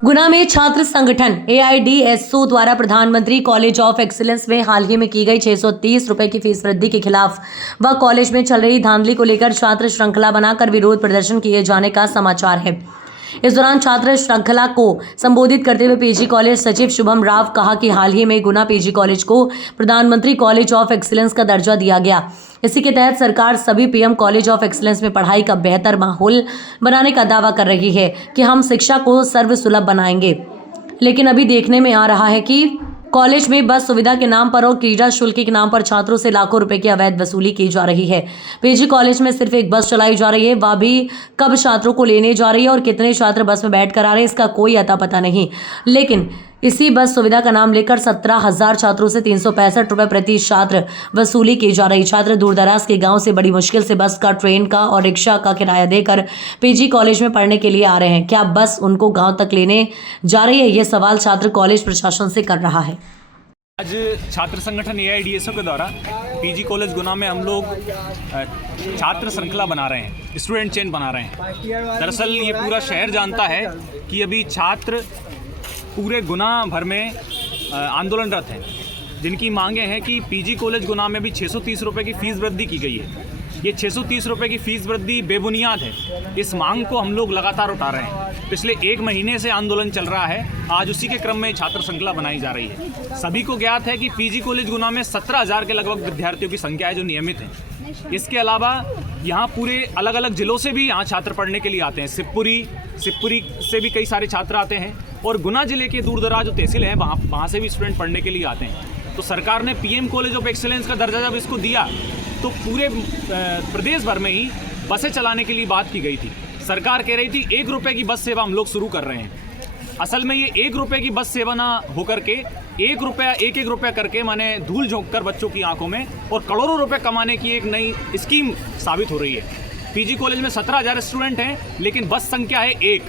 गुना में छात्र संगठन AIDSO द्वारा प्रधानमंत्री कॉलेज ऑफ एक्सीलेंस में हाल ही में की गई 630 रुपए की फीस वृद्धि के खिलाफ व कॉलेज में चल रही धांधली को लेकर छात्र श्रृंखला बनाकर विरोध प्रदर्शन किए जाने का समाचार है। इस दौरान छात्र श्रृंखला को संबोधित करते हुए पीजी कॉलेज सचिव शुभम राव कहा कि हाल ही में गुना पीजी कॉलेज को प्रधानमंत्री कॉलेज ऑफ एक्सीलेंस का दर्जा दिया गया। इसी के तहत सरकार सभी PM कॉलेज ऑफ एक्सीलेंस में पढ़ाई का बेहतर माहौल बनाने का दावा कर रही है कि हम शिक्षा को सर्वसुलभ बनाएंगे। लेकिन अभी देखने में आ रहा है कि कॉलेज में बस सुविधा के नाम पर और क्रीड़ा शुल्क के नाम पर छात्रों से लाखों रुपए की अवैध वसूली की जा रही है। पीजी कॉलेज में सिर्फ एक बस चलाई जा रही है, वह भी कब छात्रों को लेने जा रही है और कितने छात्र बस में बैठ कर आ रहे हैं इसका कोई अता पता नहीं। लेकिन इसी बस सुविधा का नाम लेकर 17,000 छात्रों से 365 रुपए प्रति छात्र वसूली की जा रही। छात्र दूर दराज के गांव से बड़ी मुश्किल से बस का, ट्रेन का और रिक्शा का किराया देकर पीजी कॉलेज में पढ़ने के लिए आ रहे हैं। क्या बस उनको गांव तक लेने जा रही है? ये सवाल छात्र कॉलेज प्रशासन से कर रहा है। आज छात्र संगठन AIDSO के द्वारा पीजी कॉलेज गुना में हम लोग छात्र श्रृंखला बना रहे हैं, स्टूडेंट चेन बना रहे हैं। दरअसल ये पूरा शहर जानता है कि अभी छात्र पूरे गुना भर में आंदोलनरत हैं, जिनकी मांगे हैं कि पीजी कॉलेज गुना में भी 630 रुपये की फ़ीस वृद्धि की गई है। ये 630 रुपये की फ़ीस वृद्धि बेबुनियाद है। इस मांग को हम लोग लगातार उठा रहे हैं। पिछले 1 महीने से आंदोलन चल रहा है। आज उसी के क्रम में छात्र श्रृंखला बनाई जा रही है। सभी को ज्ञात है कि पीजी कॉलेज गुना में 17,000 के लगभग विद्यार्थियों की संख्या है जो नियमित हैं। इसके अलावा यहाँ पूरे अलग अलग ज़िलों से भी यहाँ छात्र पढ़ने के लिए आते हैं। शिवपुरी से भी कई सारे छात्र आते हैं और गुना जिले के दूर दराज जो तहसील हैं वहाँ से भी स्टूडेंट पढ़ने के लिए आते हैं। तो सरकार ने PM कॉलेज ऑफ एक्सीलेंस का दर्जा जब इसको दिया तो पूरे प्रदेश भर में ही बसें चलाने के लिए बात की गई थी। सरकार कह रही थी 1 रुपये की बस सेवा हम लोग शुरू कर रहे हैं। असल में ये 1 रुपये की बस सेवा ना होकर के 1 रुपया करके माने धूल झोंक कर बच्चों की आंखों में और करोड़ों रुपए कमाने की एक नई स्कीम साबित हो रही है। पीजी कॉलेज में 17,000 स्टूडेंट हैं, लेकिन बस संख्या है 1।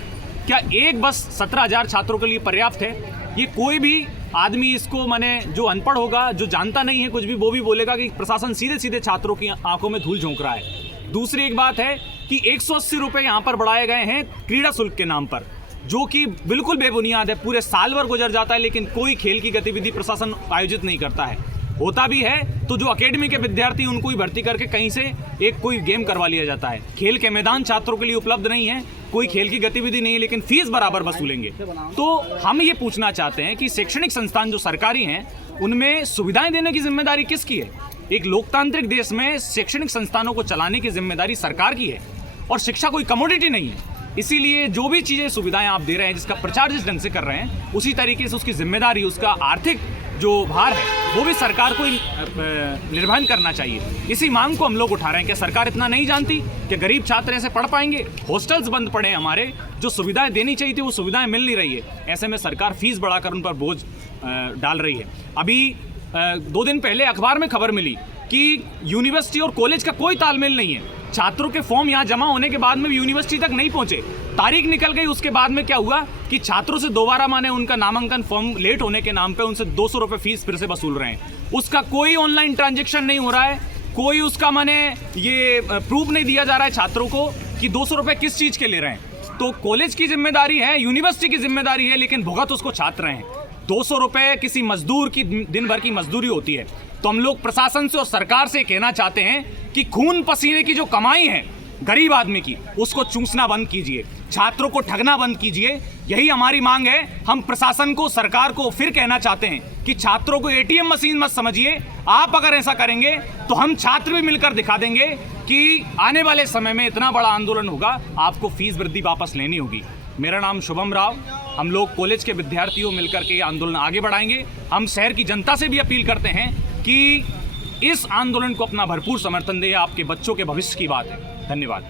क्या एक बस 17,000 छात्रों के लिए पर्याप्त है? ये कोई भी आदमी इसको माने जो अनपढ़ होगा, जो जानता नहीं है कुछ भी, वो भी बोलेगा कि प्रशासन सीधे सीधे छात्रों की आंखों में धूल झोंक रहा है। दूसरी एक बात है कि 180 रुपये यहाँ पर बढ़ाए गए हैं क्रीड़ा शुल्क के नाम पर, जो कि बिल्कुल बेबुनियाद है। पूरे साल भर गुजर जाता है लेकिन कोई खेल की गतिविधि प्रशासन आयोजित नहीं करता है। होता भी है तो जो अकेडमी के विद्यार्थी उनको ही भर्ती करके कहीं से एक कोई गेम करवा लिया जाता है। खेल के मैदान छात्रों के लिए उपलब्ध नहीं है, कोई खेल की गतिविधि नहीं है, लेकिन फीस बराबर वसूलेंगे। तो हम ये पूछना चाहते हैं कि शैक्षणिक संस्थान जो सरकारी हैं उनमें सुविधाएं देने की जिम्मेदारी किसकी है? एक लोकतांत्रिक देश में शैक्षणिक संस्थानों को चलाने की जिम्मेदारी सरकार की है और शिक्षा कोई कमोडिटी नहीं है। इसीलिए जो भी चीज़ें सुविधाएं आप दे रहे हैं, जिसका प्रचार जिस ढंग से कर रहे हैं, उसी तरीके से उसकी जिम्मेदारी, उसका आर्थिक जो भार है वो भी सरकार को निर्वहन करना चाहिए। इसी मांग को हम लोग उठा रहे हैं। क्या सरकार इतना नहीं जानती कि गरीब छात्र ऐसे पढ़ पाएंगे? हॉस्टल्स बंद पड़े हमारे, जो सुविधाएं देनी चाहिए थी वो सुविधाएं मिल नहीं रही है। ऐसे में सरकार फीस बढ़ाकर उन पर बोझ डाल रही है। अभी 2 दिन पहले अखबार में खबर मिली कि यूनिवर्सिटी और कॉलेज का कोई तालमेल नहीं है। छात्रों के फॉर्म यहाँ जमा होने के बाद में भी यूनिवर्सिटी तक नहीं पहुँचे, तारीख निकल गई। उसके बाद में क्या हुआ कि छात्रों से दोबारा माने उनका नामांकन फॉर्म लेट होने के नाम पे उनसे 200 रुपये फीस फिर से वसूल रहे हैं। उसका कोई ऑनलाइन ट्रांजेक्शन नहीं हो रहा है, कोई उसका माने ये प्रूफ नहीं दिया जा रहा है छात्रों को कि 200 रुपये किस चीज़ के ले रहे हैं। तो कॉलेज की जिम्मेदारी है, यूनिवर्सिटी की जिम्मेदारी है, लेकिन भुगत उसको छात्र हैं। 200 रुपये किसी मजदूर की दिन भर की मजदूरी होती है। तो हम लोग प्रशासन से और सरकार से कहना चाहते हैं कि खून पसीने की जो कमाई है गरीब आदमी की, उसको चूसना बंद कीजिए, छात्रों को ठगना बंद कीजिए। यही हमारी मांग है। हम प्रशासन को, सरकार को फिर कहना चाहते हैं कि छात्रों को ATM मशीन मत समझिए। आप अगर ऐसा करेंगे तो हम छात्र भी मिलकर दिखा देंगे कि आने वाले समय में इतना बड़ा आंदोलन होगा, आपको फीस वृद्धि वापस लेनी होगी। मेरा नाम शुभम राव। हम लोग कॉलेज के विद्यार्थियों मिलकर के ये आंदोलन आगे बढ़ाएंगे। हम शहर की जनता से भी अपील करते हैं कि इस आंदोलन को अपना भरपूर समर्थन दें। आपके बच्चों के भविष्य की बात है। धन्यवाद।